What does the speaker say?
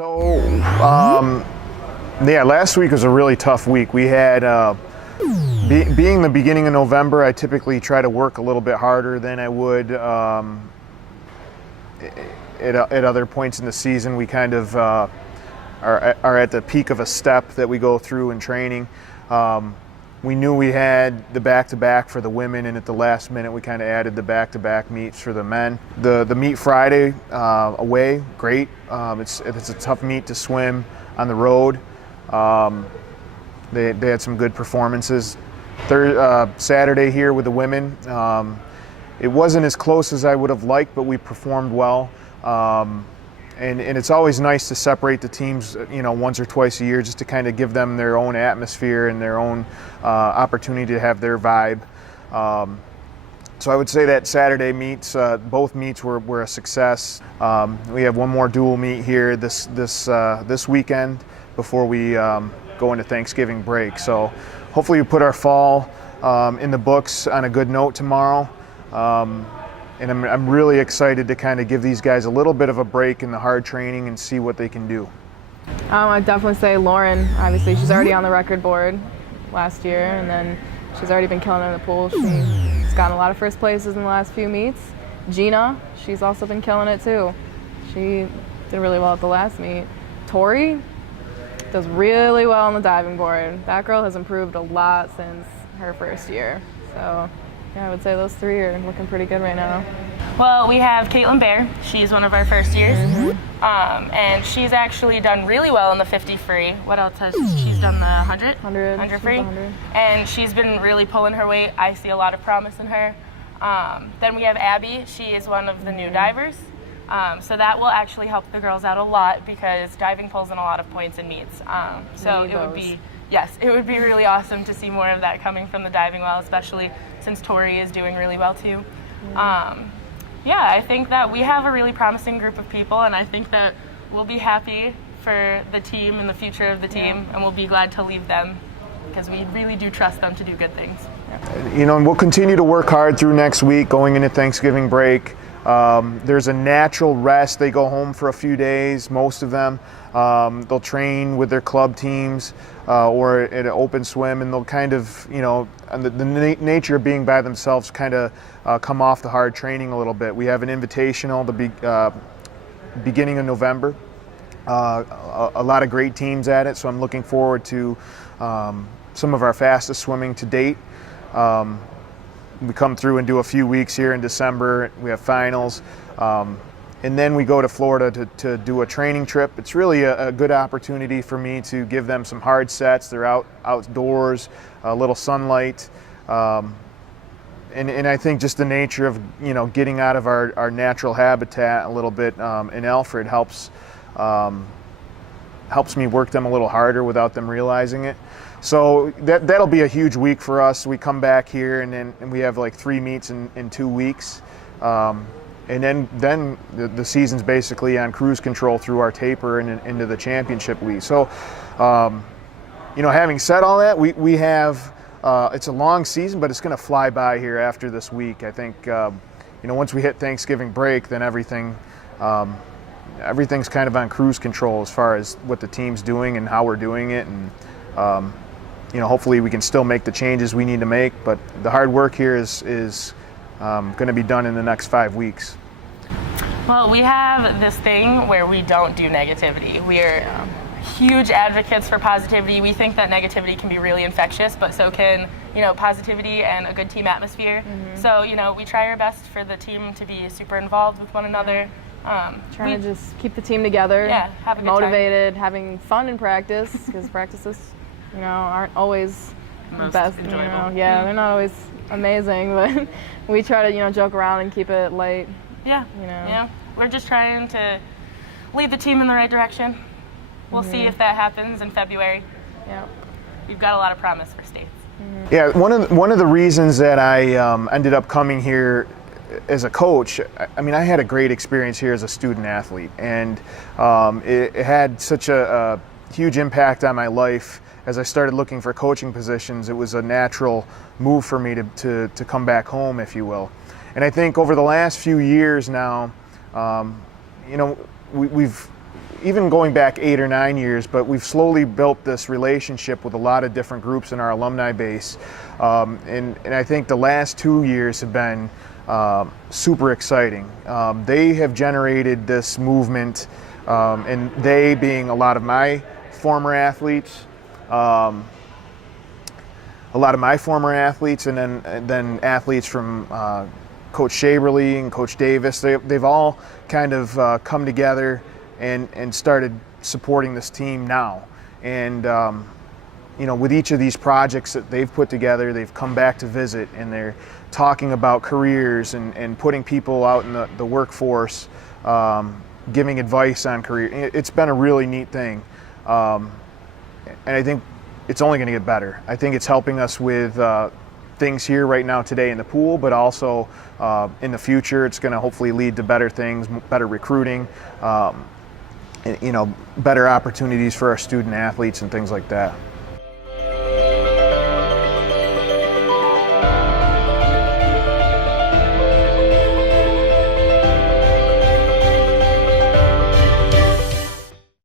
So, yeah, last week was a really tough week. We had, being the beginning of November, I typically try to work a little bit harder than I would at other points in the season. We kind of are at the peak of a step that we go through in training. We knew we had the back-to-back for the women, and at the last minute we kind of added the back-to-back meets for the men. The meet Friday away, great. It's a tough meet to swim on the road. They had some good performances. Saturday here with the women, it wasn't as close as I would have liked, but we performed well. And it's always nice to separate the teams, once or twice a year, just to kind of give them their own atmosphere and their own opportunity to have their vibe. So I would say that Saturday meets, both meets were a success. We have one more dual meet here this weekend before we go into Thanksgiving break. So hopefully we put our fall in the books on a good note tomorrow. And I'm really excited to kind of give these guys a little bit of a break in the hard training and see what they can do. I'd definitely say Lauren. Obviously, she's already on the record board last year, and then she's already been killing it in the pool. She's gotten a lot of first places in the last few meets. Gina, she's also been killing it too. She did really well at the last meet. Tori does really well on the diving board. That girl has improved a lot since her first year. So yeah, I would say those three are looking pretty good right now. Well, we have Caitlin Bear. She's one of our first years. And she's actually done really well in the 50 free. What else has she's done? The 100? 100 free. 100. And she's been really pulling her weight. I see a lot of promise in her. Then we have Abby. She is one of the new divers. So that will actually help the girls out a lot because diving pulls in a lot of points and meets. So it would be, yes, it would be really awesome to see more of that coming from the diving well, especially since Tori is doing really well too. Yeah, I think that we have a really promising group of people, and I think that we'll be happy for the team and the future of the team, and we'll be glad to leave them because we really do trust them to do good things. And we'll continue to work hard through next week, going into Thanksgiving break. There's a natural rest. They go home for a few days, most of them. They'll train with their club teams or at an open swim, and they'll kind of, the nature of being by themselves kind of come off the hard training a little bit. We have an invitational the beginning of November. A lot of great teams at it, so I'm looking forward to some of our fastest swimming to date. We come through and do a few weeks here in December. We have finals. And then we go to Florida to do a training trip. It's really a good opportunity for me to give them some hard sets. They're outdoors, a little sunlight. And I think just the nature of, getting out of our natural habitat a little bit in Alfred helps me work them a little harder without them realizing it. So that'll be a huge week for us. We come back here and we have like 3 meets in 2 weeks. And then the season's basically on cruise control through our taper and into the championship week. So, having said all that, we have, it's a long season, but it's going to fly by here after this week. I think, once we hit Thanksgiving break, then everything's kind of on cruise control as far as what the team's doing and how we're doing it. And, hopefully we can still make the changes we need to make, but the hard work here is going to be done in the next 5 weeks. Well, we have this thing where we don't do negativity. We're huge advocates for positivity. We think that negativity can be really infectious, but so can, positivity and a good team atmosphere. So, we try our best for the team to be super involved with one another. Trying to just keep the team together, have a good motivated, time. Having fun in practice, because practices, aren't always the best. Enjoyable. They're not always amazing, but we try to, joke around and keep it light. Yeah, we're just trying to lead the team in the right direction. We'll see if that happens in February. Yeah, we've got a lot of promise for states. Yeah, one of the reasons that I ended up coming here as a coach, I had a great experience here as a student athlete, and it had such a huge impact on my life. As I started looking for coaching positions, it was a natural move for me to come back home, if you will. And I think over the last few years now, we've even going back 8 or 9 years, but we've slowly built this relationship with a lot of different groups in our alumni base. And I think the last 2 years have been super exciting. They have generated this movement, and they being a lot of my former athletes, and then athletes from Coach Shaberly and Coach Davis. They've all kind of come together and started supporting this team now. And with each of these projects that they've put together, they've come back to visit, and they're talking about careers and putting people out in the workforce, giving advice on career. It's been a really neat thing. And I think it's only going to get better. I think it's helping us with things here right now today in the pool, but also in the future it's going to hopefully lead to better things, better recruiting, better opportunities for our student athletes and things like that.